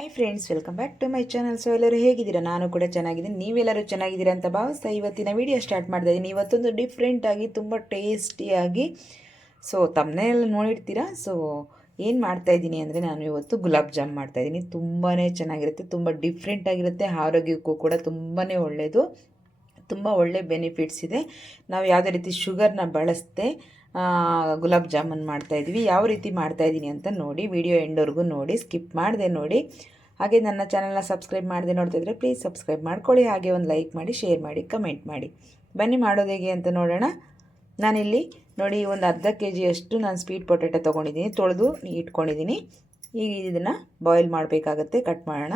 Hi friends welcome back to my channel so ಎಲ್ಲರೂ ಹೇಗಿದ್ದೀರಾ? ನಾನು ಕೂಡ ಚೆನ್ನಾಗಿದ್ದೀನಿ. ನೀವೆಲ್ಲರೂ ಚೆನ್ನಾಗಿದ್ದೀರಾ ಅಂತ ಭಾವಿಸ್ತಾ ಇವತ್ತಿನ ವಿಡಿಯೋ ಸ್ಟಾರ್ಟ್ ಮಾಡ್ತಾ ಇದ್ದೀನಿ ಇವತ್ತೊಂದು ಡಿಫ್ರೆಂಟಾಗಿ ತುಂಬ ಟೇಸ್ಟಿಯಾಗಿ ಸೊ ತಮ್ಮನೆಲ್ಲ ನೋಡಿರ್ತೀರಾ? ಸೊ ಏನು ಮಾಡ್ತಾ ಇದ್ದೀನಿ ಅಂದರೆ ನಾನು ಇವತ್ತು ಗುಲಾಬ್ ಜಾಮ್ ಮಾಡ್ತಾ ಇದ್ದೀನಿ ತುಂಬಾ ಚೆನ್ನಾಗಿರುತ್ತೆ, ತುಂಬ ಡಿಫ್ರೆಂಟಾಗಿರುತ್ತೆ ಆರೋಗ್ಯಕ್ಕೂ ಕೂಡ ತುಂಬಾ ಒಳ್ಳೆಯದು ತುಂಬ ಒಳ್ಳೆ ಬೆನಿಫಿಟ್ಸ್ ಇದೆ. ನಾವು ಯಾವುದೇ ರೀತಿ ಶುಗರ್ನ ಬಳಸದೆ ಗುಲಾಬ್ ಜಾಮೂನ್ ಮಾಡ್ತಾಯಿದ್ವಿ ಯಾವ ರೀತಿ ಮಾಡ್ತಾಯಿದ್ದೀನಿ ಅಂತ ನೋಡಿ ವಿಡಿಯೋ ಎಂಡವರೆಗೂ ನೋಡಿ ಸ್ಕಿಪ್ ಮಾಡಿದೆ ನೋಡಿ. ಹಾಗೆ ನನ್ನ ಚಾನಲ್ನ ಸಬ್ಸ್ಕ್ರೈಬ್ ಮಾಡದೆ ನೋಡ್ತಿದ್ರೆ ಪ್ಲೀಸ್ ಸಬ್ಸ್ಕ್ರೈಬ್ ಮಾಡ್ಕೊಳ್ಳಿ. ಹಾಗೆ ಒಂದು ಲೈಕ್ ಮಾಡಿ ಶೇರ್ ಮಾಡಿ ಕಮೆಂಟ್ ಮಾಡಿ. ಬನ್ನಿ ಮಾಡೋದು ಹೇಗೆ ಅಂತ ನೋಡೋಣ. ನಾನಿಲ್ಲಿ ನೋಡಿ ಒಂದು ಅರ್ಧ ಕೆ ಜಿಯಷ್ಟು ನಾನು ಸ್ವೀಟ್ ಪೊಟ್ಯಾಟೊ ತೊಗೊಂಡಿದ್ದೀನಿ. ತೊಳೆದು ಇಟ್ಕೊಂಡಿದ್ದೀನಿ. ಈಗ ಇದನ್ನು ಬಾಯ್ಲ್ ಮಾಡಬೇಕಾಗತ್ತೆ ಕಟ್ ಮಾಡೋಣ.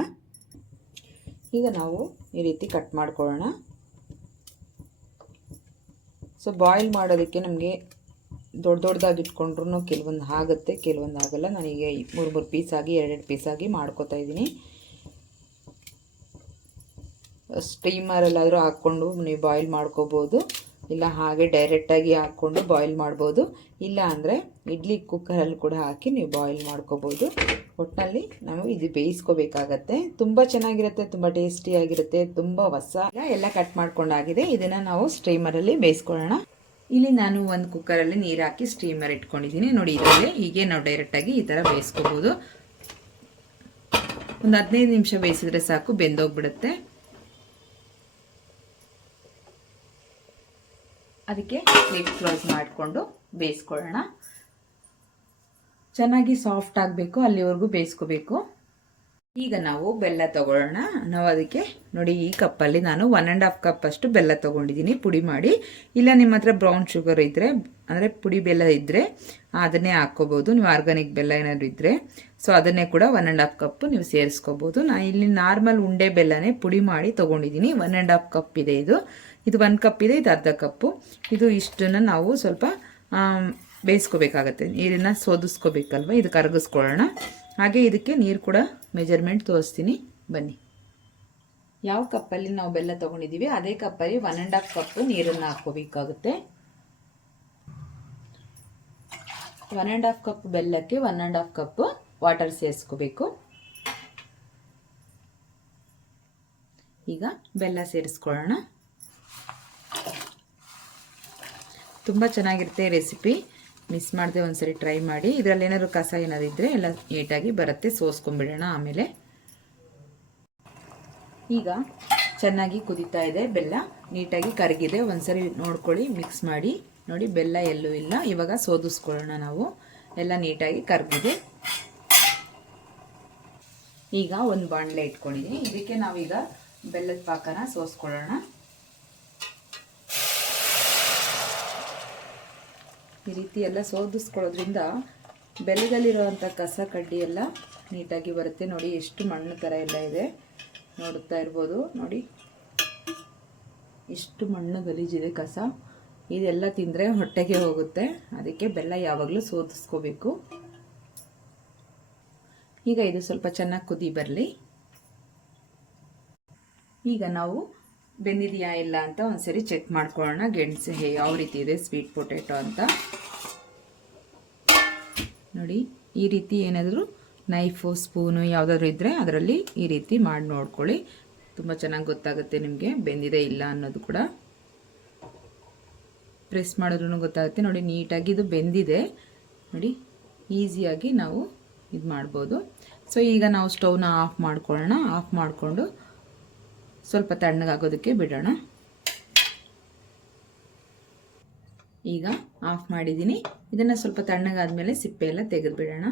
ಈಗ ನಾವು ಈ ರೀತಿ ಕಟ್ ಮಾಡ್ಕೊಳ್ಳೋಣ. ಸೊ ಬಾಯ್ಲ್ ಮಾಡೋದಕ್ಕೆ ನಮಗೆ ದೊಡ್ಡ ದೊಡ್ಡದಾಗಿ ಇಟ್ಕೊಂಡ್ರು ಕೆಲವೊಂದು ಆಗುತ್ತೆ, ಕೆಲವೊಂದು ಆಗಲ್ಲ. ನನಗೆ ಮೂರು ಮೂರು ಪೀಸಾಗಿ ಎರಡೆರಡು ಪೀಸಾಗಿ ಮಾಡ್ಕೋತಾ ಇದ್ದೀನಿ. ಸ್ಟೀಮರಲ್ಲಾದರೂ ಹಾಕ್ಕೊಂಡು ನೀವು ಬಾಯ್ಲ್ ಮಾಡ್ಕೋಬೋದು. ಇಲ್ಲ, ಹಾಗೆ ಡೈರೆಕ್ಟಾಗಿ ಹಾಕ್ಕೊಂಡು ಬಾಯ್ಲ್ ಮಾಡ್ಬೋದು. ಇಲ್ಲ ಅಂದರೆ ಇಡ್ಲಿ ಕುಕ್ಕರಲ್ಲಿ ಕೂಡ ಹಾಕಿ ನೀವು ಬಾಯ್ಲ್ ಮಾಡ್ಕೋಬೋದು. ಒಟ್ಟಿನಲ್ಲಿ ನಾವು ಇದು ಬೇಯಿಸ್ಕೋಬೇಕಾಗತ್ತೆ. ತುಂಬ ಚೆನ್ನಾಗಿರುತ್ತೆ, ತುಂಬ ಟೇಸ್ಟಿಯಾಗಿರುತ್ತೆ ತುಂಬ ಹೊಸ ಎಲ್ಲ ಕಟ್ ಮಾಡ್ಕೊಂಡಾಗಿದೆ. ಇದನ್ನು ನಾವು ಸ್ಟೀಮರಲ್ಲಿ ಬೇಯಿಸ್ಕೊಳ್ಳೋಣ. ಇಲ್ಲಿ ನಾನು ಒಂದು ಕುಕ್ಕರಲ್ಲಿ ನೀರು ಹಾಕಿ ಸ್ಟೀಮರ್ ಇಟ್ಕೊಂಡಿದ್ದೀನಿ. ನೋಡಿ, ಇದರಲ್ಲಿ ಹೀಗೆ ನಾವು ಡೈರೆಕ್ಟಾಗಿ ಈ ಥರ ಬೇಯಿಸ್ಕೋಬೋದು. ಒಂದು ಹದಿನೈದು ನಿಮಿಷ ಬೇಯಿಸಿದ್ರೆ ಸಾಕು, ಬೆಂದೋಗ್ಬಿಡುತ್ತೆ. ಅದಕ್ಕೆ ಲಿಡ್ ಕ್ಲೋಸ್ ಮಾಡಿಕೊಂಡು ಬೇಯಿಸ್ಕೊಳ್ಳೋಣ. ಚೆನ್ನಾಗಿ ಸಾಫ್ಟ್ ಆಗಬೇಕು ಅಲ್ಲಿವರೆಗೂ ಬೇಯಿಸ್ಕೋಬೇಕು. ಈಗ ನಾವು ಬೆಲ್ಲ ತಗೊಳ್ಳೋಣ. ನಾವು ಅದಕ್ಕೆ ನೋಡಿ ಈ ಕಪ್ಪಲ್ಲಿ ನಾನು ಒನ್ ಆ್ಯಂಡ್ ಹಾಫ್ ಕಪ್ ಅಷ್ಟು ಬೆಲ್ಲ ತೊಗೊಂಡಿದ್ದೀನಿ. ಪುಡಿ ಮಾಡಿ. ಇಲ್ಲ ನಿಮ್ಮ ಹತ್ರ ಬ್ರೌನ್ ಶುಗರ್ ಇದ್ದರೆ ಅಂದರೆ ಪುಡಿ ಬೆಲ್ಲ ಇದ್ದರೆ ಅದನ್ನೇ ಹಾಕ್ಕೋಬೋದು. ನೀವು ಆರ್ಗಾನಿಕ್ ಬೆಲ್ಲ ಏನಾದರೂ ಇದ್ದರೆ ಸೊ ಅದನ್ನೇ ಕೂಡ ಒನ್ ಆ್ಯಂಡ್ ಹಾಫ್ ಕಪ್ಪು ನೀವು ಸೇರಿಸ್ಕೋಬೋದು. ನಾನು ಇಲ್ಲಿ ನಾರ್ಮಲ್ ಉಂಡೆ ಬೆಲ್ಲನೇ ಪುಡಿ ಮಾಡಿ ತೊಗೊಂಡಿದ್ದೀನಿ. ಒನ್ ಆ್ಯಂಡ್ ಹಾಫ್ ಕಪ್ ಇದೆ ಇದು. ಇದು ಒನ್ ಕಪ್ ಇದೆ, ಇದು ಅರ್ಧ ಕಪ್ಪು ಇದು ಇಷ್ಟನ್ನು ನಾವು ಸ್ವಲ್ಪ ಬೇಯಿಸ್ಕೋಬೇಕಾಗತ್ತೆ. ನೀರನ್ನು ಸೋದಿಸ್ಕೋಬೇಕಲ್ವ? ಇದು ಕರಗಿಸ್ಕೊಳ್ಳೋಣ. ಹಾಗೆ ಇದಕ್ಕೆ ನೀರು ಕೂಡ ಮೆಜರ್ಮೆಂಟ್ ತೋರಿಸ್ತೀನಿ. ಬನ್ನಿ. ಯಾವ ಕಪ್ಪಲ್ಲಿ ನಾವು ಬೆಲ್ಲ ತೊಗೊಂಡಿದ್ದೀವಿ, ಅದೇ ಕಪ್ಪಲ್ಲಿ ಒನ್ ಆ್ಯಂಡ್ ಹಾಫ್ ಕಪ್ಪು ನೀರನ್ನು ಹಾಕ್ಕೋಬೇಕಾಗುತ್ತೆ. One and half cup ಬೆಲ್ಲಕ್ಕೆ one and half cup water ಸೇರಿಸ್ಕೋಬೇಕು. ಈಗ ಬೆಲ್ಲ ಸೇರಿಸ್ಕೊಳ್ಳೋಣ. ತುಂಬ ಚೆನ್ನಾಗಿರುತ್ತೆ ರೆಸಿಪಿ ಮಿಸ್ ಮಾಡದೆ ಒಂದ್ಸರಿ ಟ್ರೈ ಮಾಡಿ. ಇದರಲ್ಲಿ ಏನಾದ್ರು ಕಸ ಏನಾದ್ರು ಇದ್ರೆ ಎಲ್ಲ ನೀಟಾಗಿ ಬರುತ್ತೆ, ಸೋಸ್ಕೊಂಡ್ಬಿಡೋಣ ಆಮೇಲೆ. ಈಗ ಚೆನ್ನಾಗಿ ಕುದೀತಾ ಇದೆ ಬೆಲ್ಲ. ನೀಟಾಗಿ ಕರಗಿದೆ. ಒಂದ್ಸರಿ ನೋಡ್ಕೊಳ್ಳಿ, ಮಿಕ್ಸ್ ಮಾಡಿ. ನೋಡಿ, ಬೆಲ್ಲ ಎಲ್ಲೂ ಇಲ್ಲ. ಇವಾಗ ಸೋದಿಸ್ಕೊಳ್ಳೋಣ ನಾವು. ಎಲ್ಲ ನೀಟಾಗಿ ಕರಗಿದೆ ಈಗ ಒಂದು ಬಾಣಲೆ ಇಟ್ಕೊಂಡಿದ್ದೀನಿ. ಇದಕ್ಕೆ ನಾವೀಗ ಬೆಲ್ಲದ ಪಾಕನ ಸೋಸ್ಕೊಳ್ಳೋಣ. ಈ ರೀತಿ ಎಲ್ಲ ಸೋದಿಸ್ಕೊಳ್ಳೋದ್ರಿಂದ ಬೆಲ್ಲದಲ್ಲಿರುವಂಥ ಕಸ ಕಡ್ಡಿ ಎಲ್ಲ ನೀಟಾಗಿ ಬರುತ್ತೆ. ನೋಡಿ, ಎಷ್ಟು ಮಣ್ಣು ಥರ ಎಲ್ಲ ಇದೆ. ನೋಡುತ್ತಾ ಇರ್ಬೋದು. ನೋಡಿ, ಎಷ್ಟು ಮಣ್ಣು ಗಲೀಜಿದೆ ಕಸ. ಇದೆಲ್ಲ ತಿಂದರೆ ಹೊಟ್ಟೆಗೆ ಹೋಗುತ್ತೆ. ಅದಕ್ಕೆ ಬೆಲ್ಲ ಯಾವಾಗಲೂ ಸೋದಿಸ್ಕೋಬೇಕು. ಈಗ ಇದು ಸ್ವಲ್ಪ ಚೆನ್ನಾಗಿ ಕುದಿ ಬರಲಿ. ಈಗ ನಾವು ಬೆಂದಿದೆಯಾ ಇಲ್ಲ ಅಂತ ಒಂದ್ಸರಿ ಚೆಕ್ ಮಾಡ್ಕೊಳ್ಳೋಣ. ಗೆಣಸು ಹೇ ಯಾವ ರೀತಿ ಇದೆ ಸ್ವೀಟ್ ಪೊಟ್ಯಾಟೊ ಅಂತ. ನೋಡಿ, ಈ ರೀತಿ ಏನಾದರೂ ನೈಫು ಸ್ಪೂನು ಯಾವುದಾದ್ರೂ ಇದ್ದರೆ ಅದರಲ್ಲಿ ಈ ರೀತಿ ಮಾಡಿ ನೋಡ್ಕೊಳ್ಳಿ. ತುಂಬ ಚೆನ್ನಾಗಿ ಗೊತ್ತಾಗುತ್ತೆ ನಿಮಗೆ, ಬೆಂದಿದೆ ಇಲ್ಲ ಅನ್ನೋದು ಕೂಡ. ಪ್ರೆಸ್ ಮಾಡಿದ್ರೂ ಗೊತ್ತಾಗುತ್ತೆ. ನೋಡಿ, ನೀಟಾಗಿ ಇದು ಬೆಂದಿದೆ. ನೋಡಿ, ಈಸಿಯಾಗಿ ನಾವು ಇದು ಮಾಡ್ಬೋದು. ಸೊ ಈಗ ನಾವು ಸ್ಟೌವ್ನ ಆಫ್ ಮಾಡ್ಕೊಳ್ಳೋಣ. ಆಫ್ ಮಾಡಿಕೊಂಡು ಸ್ವಲ್ಪ ತಣ್ಣಗಾಗೋದಕ್ಕೆ ಬಿಡೋಣ. ಈಗ ಆಫ್ ಮಾಡಿದ್ದೀನಿ. ಇದನ್ನು ಸ್ವಲ್ಪ ತಣ್ಣಗಾದ್ಮೇಲೆ ಸಿಪ್ಪೆ ಎಲ್ಲ ತೆಗೆದುಬಿಡೋಣ.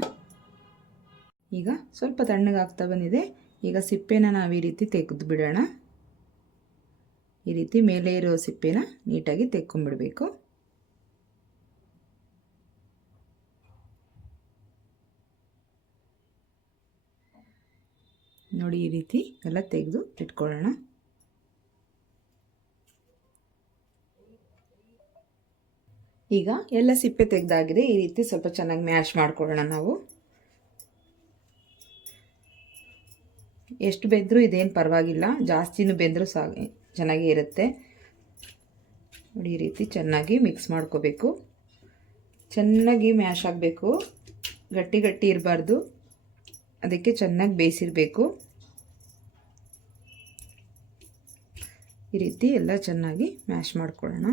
ಈಗ ಸ್ವಲ್ಪ ತಣ್ಣಗಾಗ್ತಾ ಬಂದಿದೆ. ಈಗ ಸಿಪ್ಪೆನ ನಾವು ಈ ರೀತಿ ತೆಗೆದು ಬಿಡೋಣ ಈ ರೀತಿ ಮೇಲೆ ಇರೋ ಸಿಪ್ಪೆನ ನೀಟಾಗಿ ತೆಕ್ಕೊಂಬಿಡಬೇಕು. ನೋಡಿ ಈ ರೀತಿ ಎಲ್ಲ ತೆಗೆದು ಇಟ್ಕೊಳ್ಳೋಣ. ಈಗ ಎಲ್ಲ ಸಿಪ್ಪೆ ತೆಗೆದಾಗಿದೆ. ಈ ರೀತಿ ಸ್ವಲ್ಪ ಚೆನ್ನಾಗಿ ಮ್ಯಾಶ್ ಮಾಡಿಕೊಳ್ಳೋಣ ನಾವು. ಎಷ್ಟು ಬೆಂದರೂ ಇದೇನು ಪರವಾಗಿಲ್ಲ. ಜಾಸ್ತಿನೂ ಬೆಂದರೂ ಸಾ ಚೆನ್ನಾಗೇ ಇರುತ್ತೆ. ನೋಡಿ, ಈ ರೀತಿ ಚೆನ್ನಾಗಿ ಮಿಕ್ಸ್ ಮಾಡ್ಕೋಬೇಕು. ಚೆನ್ನಾಗಿ ಮ್ಯಾಶ್ ಆಗಬೇಕು. ಗಟ್ಟಿ ಗಟ್ಟಿ ಇರಬಾರ್ದು. ಅದಕ್ಕೆ ಚೆನ್ನಾಗಿ ಬೇಯಿಸಿರಬೇಕು. ಈ ರೀತಿ ಎಲ್ಲ ಚೆನ್ನಾಗಿ ಮ್ಯಾಶ್ ಮಾಡ್ಕೊಳ್ಳೋಣ.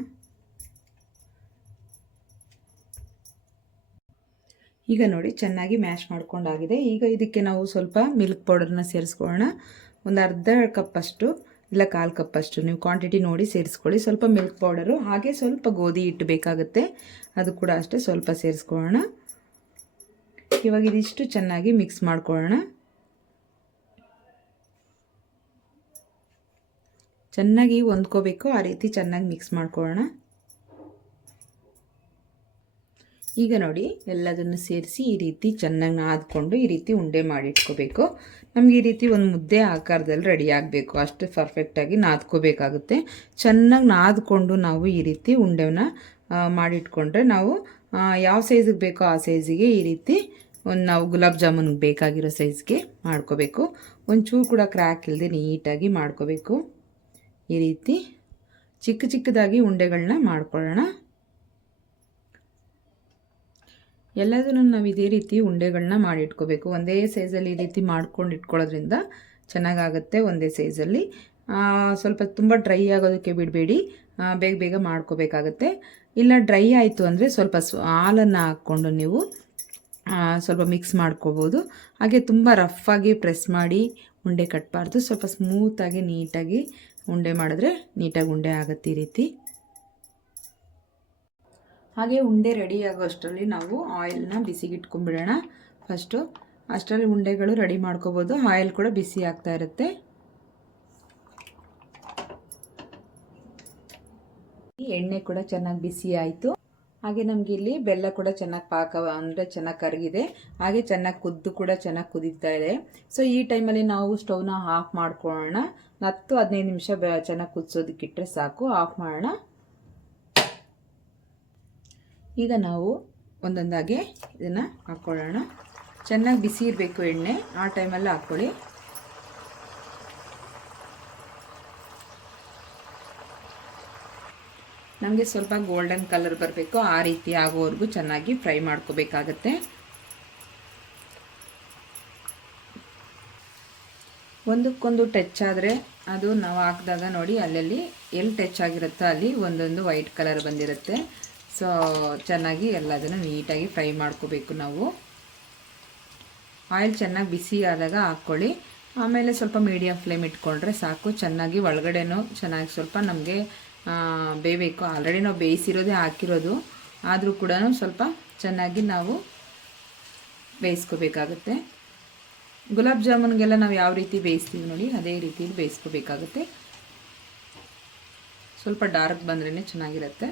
ಈಗ ನೋಡಿ ಚೆನ್ನಾಗಿ ಮ್ಯಾಶ್ ಮಾಡ್ಕೊಂಡಾಗಿದೆ. ಈಗ ಇದಕ್ಕೆ ನಾವು ಸ್ವಲ್ಪ ಮಿಲ್ಕ್ ಪೌಡರ್ನ ಸೇರಿಸ್ಕೊಳ್ಳೋಣ. ಒಂದು ಅರ್ಧ ಕಪ್ಪಷ್ಟು ಇಲ್ಲ ಕಾಲು ಕಪ್ಪಷ್ಟು ನೀವು ಕ್ವಾಂಟಿಟಿ ನೋಡಿ ಸೇರಿಸ್ಕೊಳ್ಳಿ. ಸ್ವಲ್ಪ ಮಿಲ್ಕ್ ಪೌಡರು, ಹಾಗೆ ಸ್ವಲ್ಪ ಗೋಧಿ ಹಿಟ್ಟು ಬೇಕಾಗುತ್ತೆ. ಅದು ಕೂಡ ಅಷ್ಟೇ ಸ್ವಲ್ಪ ಸೇರಿಸ್ಕೊಳ್ಳೋಣ. ಇವಾಗ ಇದಿಷ್ಟು ಚೆನ್ನಾಗಿ ಮಿಕ್ಸ್ ಮಾಡ್ಕೊಳ್ಳೋಣ. ಚೆನ್ನಾಗಿ ಹೊಂದ್ಕೋಬೇಕು, ಆ ರೀತಿ ಚೆನ್ನಾಗಿ ಮಿಕ್ಸ್ ಮಾಡ್ಕೊಳ್ಳೋಣ. ಈಗ ನೋಡಿ ಎಲ್ಲದನ್ನು ಸೇರಿಸಿ ಈ ರೀತಿ ಚೆನ್ನಾಗಿ ನಾದ್ಕೊಂಡು ಈ ರೀತಿ ಉಂಡೆ ಮಾಡಿ ಇಟ್ಕೋಬೇಕು ನಮಗೆ ಈ ರೀತಿ ಒಂದು ಮುದ್ದೆ ಆಕಾರದಲ್ಲಿ ರೆಡಿ ಆಗಬೇಕು. ಅಷ್ಟು ಪರ್ಫೆಕ್ಟಾಗಿ ನಾದ್ಕೋಬೇಕಾಗುತ್ತೆ. ಚೆನ್ನಾಗಿ ನಾದ್ಕೊಂಡು ನಾವು ಈ ರೀತಿ ಉಂಡೆನ ಮಾಡಿಟ್ಕೊಂಡ್ರೆ ನಾವು ಯಾವ ಸೈಜಿಗೆ ಬೇಕೋ ಆ ಸೈಜಿಗೆ ಈ ರೀತಿ ಒಂದು ನಾವು ಗುಲಾಬ್ ಜಾಮೂನ್ಗೆ ಬೇಕಾಗಿರೋ ಸೈಜ್ಗೆ ಮಾಡ್ಕೋಬೇಕು. ಒಂಚೂರು ಕೂಡ ಕ್ರ್ಯಾಕ್ ಇಲ್ಲದೆ ನೀಟಾಗಿ ಮಾಡ್ಕೋಬೇಕು. ಈ ರೀತಿ ಚಿಕ್ಕ ಚಿಕ್ಕದಾಗಿ ಉಂಡೆಗಳನ್ನ ಮಾಡ್ಕೊಳ್ಳೋಣ. ಎಲ್ಲದನ್ನು ನಾವು ಇದೇ ರೀತಿ ಉಂಡೆಗಳನ್ನ ಮಾಡಿಟ್ಕೋಬೇಕು. ಒಂದೇ ಸೈಜಲ್ಲಿ ಈ ರೀತಿ ಮಾಡ್ಕೊಂಡು ಇಟ್ಕೊಳ್ಳೋದ್ರಿಂದ ಚೆನ್ನಾಗಾಗುತ್ತೆ ಒಂದೇ ಸೈಜಲ್ಲಿ ಸ್ವಲ್ಪ ತುಂಬ ಡ್ರೈ ಆಗೋದಕ್ಕೆ ಬಿಡಬೇಡಿ. ಬೇಗ ಬೇಗ ಮಾಡ್ಕೋಬೇಕಾಗತ್ತೆ. ಇಲ್ಲ ಡ್ರೈ ಆಯಿತು ಅಂದರೆ ಸ್ವಲ್ಪ ಹಾಲನ್ನು ಹಾಕ್ಕೊಂಡು ನೀವು ಸ್ವಲ್ಪ ಮಿಕ್ಸ್ ಮಾಡ್ಕೋಬೋದು. ಹಾಗೆ ತುಂಬ ರಫಾಗಿ ಪ್ರೆಸ್ ಮಾಡಿ ಉಂಡೆ ಕಟ್ಟಬಾರ್ದು ಸ್ವಲ್ಪ ಸ್ಮೂತಾಗಿ ನೀಟಾಗಿ ಉಂಡೆ ಮಾಡಿದ್ರೆ ನೀಟಾಗಿ ಉಂಡೆ ಆಗುತ್ತೆ ಈ ರೀತಿ. ಹಾಗೆ ಉಂಡೆ ರೆಡಿ ಆಗೋ ಅಷ್ಟರಲ್ಲಿ ನಾವು ಆಯಿಲ್ನ ಬಿಸಿಗಿಟ್ಕೊಂಡ್ಬಿಡೋಣ. ಫಸ್ಟು ಅಷ್ಟರಲ್ಲಿ ಉಂಡೆಗಳು ರೆಡಿ ಮಾಡ್ಕೋಬೋದು. ಆಯಿಲ್ ಕೂಡ ಬಿಸಿ ಆಗ್ತಾ ಇರುತ್ತೆ. ಎಣ್ಣೆ ಕೂಡ ಚೆನ್ನಾಗಿ ಬಿಸಿ ಆಯಿತು. ಹಾಗೆ ನಮಗೆ ಇಲ್ಲಿ ಬೆಲ್ಲ ಕೂಡ ಚೆನ್ನಾಗಿ ಪಾಕ, ಅಂದರೆ ಚೆನ್ನಾಗಿ ಕರಗಿದೆ. ಹಾಗೆ ಚೆನ್ನಾಗಿ ಕುದ್ದು ಕೂಡ ಚೆನ್ನಾಗಿ ಕುದೀತಾ ಇದೆ. ಸೊ ಈ ಟೈಮಲ್ಲಿ ನಾವು ಸ್ಟವ್ನ ಆಫ್ ಮಾಡ್ಕೊಳ್ಳೋಣ. ಹತ್ತು ಹದಿನೈದು ನಿಮಿಷ ಚೆನ್ನಾಗಿ ಕುದಿಸೋದಕ್ಕಿಟ್ಟರೆ ಸಾಕು. ಆಫ್ ಮಾಡೋಣ. ಈಗ ನಾವು ಒಂದೊಂದಾಗಿ ಇದನ್ನು ಹಾಕ್ಕೊಳ್ಳೋಣ ಚೆನ್ನಾಗಿ ಬಿಸಿ ಇರಬೇಕು ಎಣ್ಣೆ. ಆ ಟೈಮಲ್ಲಿ ಹಾಕ್ಕೊಳ್ಳಿ. ನಮಗೆ ಸ್ವಲ್ಪ ಗೋಲ್ಡನ್ ಕಲರ್ ಬರಬೇಕು. ಆ ರೀತಿ ಆಗೋವರೆಗೂ ಚೆನ್ನಾಗಿ ಫ್ರೈ ಮಾಡ್ಕೋಬೇಕಾಗತ್ತೆ. ಒಂದಕ್ಕೊಂದು ಟಚ್ ಆದರೆ ಅದು ನಾವು ಹಾಕಿದಾಗ ನೋಡಿ, ಅಲ್ಲಲ್ಲಿ ಎಲ್ಲಿ ಟಚ್ ಆಗಿರುತ್ತೋ ಅಲ್ಲಿ ಒಂದೊಂದು ವೈಟ್ ಕಲರ್ ಬಂದಿರುತ್ತೆ. ಸೊ ಚೆನ್ನಾಗಿ ಎಲ್ಲದನ್ನು ನೀಟಾಗಿ ಫ್ರೈ ಮಾಡ್ಕೋಬೇಕು ನಾವು. ಆಯಿಲ್ ಚೆನ್ನಾಗಿ ಬಿಸಿ ಆದಾಗ ಹಾಕ್ಕೊಳ್ಳಿ. ಆಮೇಲೆ ಸ್ವಲ್ಪ ಮೀಡಿಯಂ ಫ್ಲೇಮ್ ಇಟ್ಕೊಂಡ್ರೆ ಸಾಕು. ಚೆನ್ನಾಗಿ ಒಳಗಡೆನೂ ಚೆನ್ನಾಗಿ ಸ್ವಲ್ಪ ನಮಗೆ ಬೇಯಬೇಕು. ಆಲ್ರೆಡಿ ನಾವು ಬೇಯಿಸಿರೋದೇ ಹಾಕಿರೋದು. ಆದರೂ ಕೂಡ ಸ್ವಲ್ಪ ಚೆನ್ನಾಗಿ ನಾವು ಬೇಯಿಸ್ಕೋಬೇಕಾಗುತ್ತೆ. ಗುಲಾಬ್ ಜಾಮೂನ್ಗೆಲ್ಲ ನಾವು ಯಾವ ರೀತಿ ಬೇಯಿಸ್ತೀವಿ ನೋಡಿ, ಅದೇ ರೀತಿಯಲ್ಲಿ ಬೇಯಿಸ್ಕೋಬೇಕಾಗುತ್ತೆ. ಸ್ವಲ್ಪ ಡಾರ್ಕ್ ಬಂದ್ರೇ ಚೆನ್ನಾಗಿರುತ್ತೆ.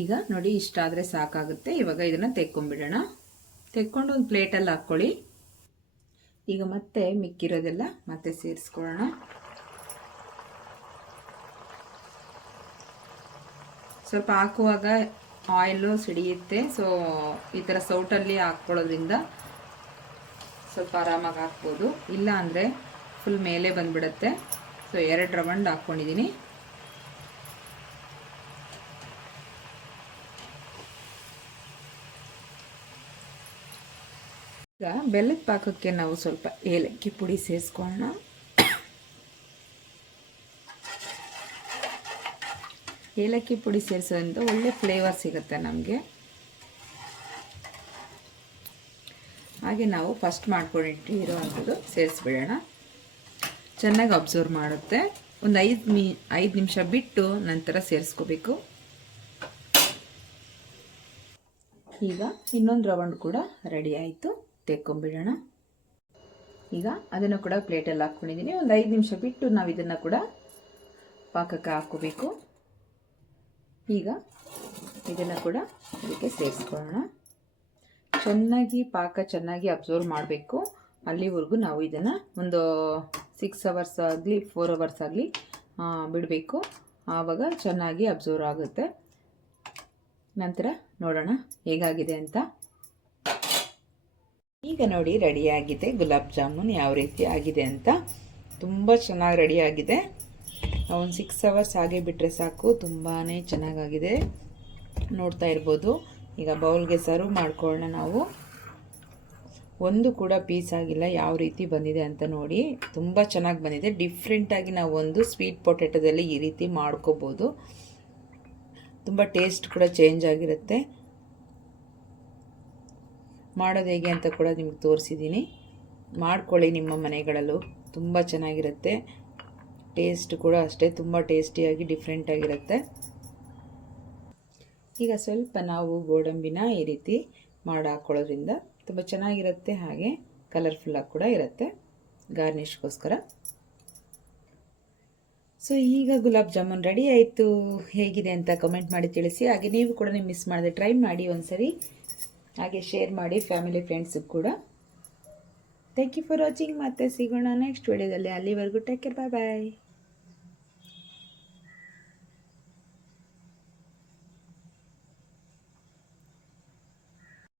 ಈಗ ನೋಡಿ ಇಷ್ಟಾದರೆ ಸಾಕಾಗುತ್ತೆ. ಇವಾಗ ಇದನ್ನು ತೆಕ್ಕೊಂಬಿಡೋಣ ತೆಕ್ಕೊಂಡು ಒಂದು ಪ್ಲೇಟಲ್ಲಿ ಹಾಕ್ಕೊಳ್ಳಿ. ಈಗ ಮತ್ತೆ ಮಿಕ್ಕಿರೋದೆಲ್ಲ ಮತ್ತೆ ಸೇರಿಸ್ಕೊಳ್ಳೋಣ. ಸ್ವಲ್ಪ ಹಾಕುವಾಗ ಆಯಿಲು ಸಿಡಿಯುತ್ತೆ. ಸೊ ಈ ಥರ ಸೌಟಲ್ಲಿ ಹಾಕ್ಕೊಳ್ಳೋದ್ರಿಂದ ಸ್ವಲ್ಪ ಆರಾಮಾಗಿ ಹಾಕ್ಬೋದು. ಇಲ್ಲ ಅಂದರೆ ಫುಲ್ ಮೇಲೆ ಬಂದುಬಿಡುತ್ತೆ. ಸೊ ಎರಡು ರೌಂಡ್ ಹಾಕ್ಕೊಂಡಿದ್ದೀನಿ. ಈಗ ಬೆಲ್ಲದ ಪಾಕಕ್ಕೆ ನಾವು ಸ್ವಲ್ಪ ಏಲಕ್ಕಿ ಪುಡಿ ಸೇರಿಸ್ಕೊಳ್ಳೋಣ ಏಲಕ್ಕಿ ಪುಡಿ ಸೇರಿಸೋದ್ರಿಂದ ಒಳ್ಳೆ ಫ್ಲೇವರ್ ಸಿಗುತ್ತೆ ನಮಗೆ. ಹಾಗೆ ನಾವು ಫಸ್ಟ್ ಮಾಡ್ಕೊಂಡಿಟ್ಟು ಇರೋವಂಥದ್ದು ಸೇರಿಸ್ಬಿಡೋಣ. ಚೆನ್ನಾಗಿ ಅಬ್ಸರ್ವ್ ಮಾಡುತ್ತೆ. ಒಂದು ಐದು ಮಿ, ಐದು ನಿಮಿಷ ಬಿಟ್ಟು ನಂತರ ಸೇರಿಸ್ಕೋಬೇಕು. ಈಗ ಇನ್ನೊಂದು ರೌಂಡ್ ಕೂಡ ರೆಡಿ ಆಯಿತು. ತೆಕ್ಕೊಂಬಿಡೋಣ. ಈಗ ಅದನ್ನು ಕೂಡ ಪ್ಲೇಟಲ್ಲಿ ಹಾಕ್ಕೊಂಡಿದ್ದೀನಿ. ಒಂದು ಐದು ನಿಮಿಷ ಬಿಟ್ಟು ನಾವು ಇದನ್ನು ಕೂಡ ಪಾಕಕ್ಕೆ ಹಾಕ್ಕೋಬೇಕು. ಈಗ ಇದನ್ನು ಕೂಡ ಅದಕ್ಕೆ ಸೇರಿಸ್ಕೊಳ್ಳೋಣ. ಚೆನ್ನಾಗಿ ಪಾಕ ಚೆನ್ನಾಗಿ ಅಬ್ಸರ್ವ್ ಮಾಡಬೇಕು. ಅಲ್ಲಿವರೆಗೂ ನಾವು ಇದನ್ನು ಒಂದು ಸಿಕ್ಸ್ ಅವರ್ಸ್ ಆಗಲಿ ಫೋರ್ ಅವರ್ಸ್ ಆಗಲಿ ಬಿಡಬೇಕು. ಆವಾಗ ಚೆನ್ನಾಗಿ ಅಬ್ಸರ್ವ್ ಆಗುತ್ತೆ. ನಂತರ ನೋಡೋಣ ಹೇಗಾಗಿದೆ ಅಂತ. ಈಗ ನೋಡಿ ರೆಡಿಯಾಗಿದೆ. ಗುಲಾಬ್ ಜಾಮೂನ್ ಯಾವ ರೀತಿ ಆಗಿದೆ ಅಂತ. ತುಂಬ ಚೆನ್ನಾಗಿ ರೆಡಿಯಾಗಿದೆ. ಒಂದು ಸಿಕ್ಸ್ ಅವರ್ಸ್ ಹಾಗೆ ಬಿಟ್ಟರೆ ಸಾಕು. ತುಂಬಾ ಚೆನ್ನಾಗಾಗಿದೆ. ನೋಡ್ತಾ ಇರ್ಬೋದು. ಈಗ ಬೌಲ್ಗೆ ಸರ್ವ್ ಮಾಡ್ಕೊಳ್ಳೋಣ ನಾವು. ಒಂದು ಕೂಡ ಪೀಸ್ ಆಗಿಲ್ಲ. ಯಾವ ರೀತಿ ಬಂದಿದೆ ಅಂತ ನೋಡಿ. ತುಂಬ ಚೆನ್ನಾಗಿ ಬಂದಿದೆ. ಡಿಫ್ರೆಂಟಾಗಿ ನಾವು ಒಂದು ಸ್ವೀಟ್ ಪೊಟ್ಯಾಟೋದಲ್ಲಿ ಈ ರೀತಿ ಮಾಡ್ಕೋಬೋದು. ತುಂಬ ಟೇಸ್ಟ್ ಕೂಡ ಚೇಂಜ್ ಆಗಿರುತ್ತೆ. ಮಾಡೋದು ಹೇಗೆ ಅಂತ ಕೂಡ ನಿಮ್ಗೆ ತೋರಿಸಿದ್ದೀನಿ. ಮಾಡ್ಕೊಳ್ಳಿ ನಿಮ್ಮ ಮನೆಗಳಲ್ಲೂ. ತುಂಬ ಚೆನ್ನಾಗಿರುತ್ತೆ. ಟೇಸ್ಟ್ ಕೂಡ ಅಷ್ಟೇ, ತುಂಬ ಟೇಸ್ಟಿಯಾಗಿ ಡಿಫ್ರೆಂಟಾಗಿರುತ್ತೆ ಈಗ ಸ್ವಲ್ಪ ನಾವು ಗೋಡಂಬಿನ ಈ ರೀತಿ ಮಾಡಿ ಹಾಕ್ಕೊಳ್ಳೋದ್ರಿಂದ ತುಂಬ ಚೆನ್ನಾಗಿರುತ್ತೆ, ಹಾಗೆ ಕಲರ್ಫುಲ್ಲಾಗಿ ಕೂಡ ಇರುತ್ತೆ. ಗಾರ್ನಿಷ್ಗೋಸ್ಕರ. ಸೊ ಈಗ ಗುಲಾಬ್ ಜಾಮೂನ್ ರೆಡಿ ಆಯಿತು. ಹೇಗಿದೆ ಅಂತ ಕಮೆಂಟ್ ಮಾಡಿ ತಿಳಿಸಿ. ಹಾಗೆ ನೀವು ಕೂಡ ನೀವು ಮಿಸ್ ಮಾಡಿದೆ ಟ್ರೈ ಮಾಡಿ ಒಂದ್ಸರಿ. ಹಾಗೆ ಶೇರ್ ಮಾಡಿ ಫ್ಯಾಮಿಲಿ ಫ್ರೆಂಡ್ಸಿಗೆ ಕೂಡ. ಥ್ಯಾಂಕ್ ಯು ಫಾರ್ ವಾಚಿಂಗ್ ಮತ್ತೆ ಸಿಗೋಣ ನೆಕ್ಸ್ಟ್ ವಿಡಿಯೋದಲ್ಲಿ ಅಲ್ಲಿವರೆಗೂ ಟೇಕ್ ಕೇರ್ ಬಾಯ್ ಬಾಯ್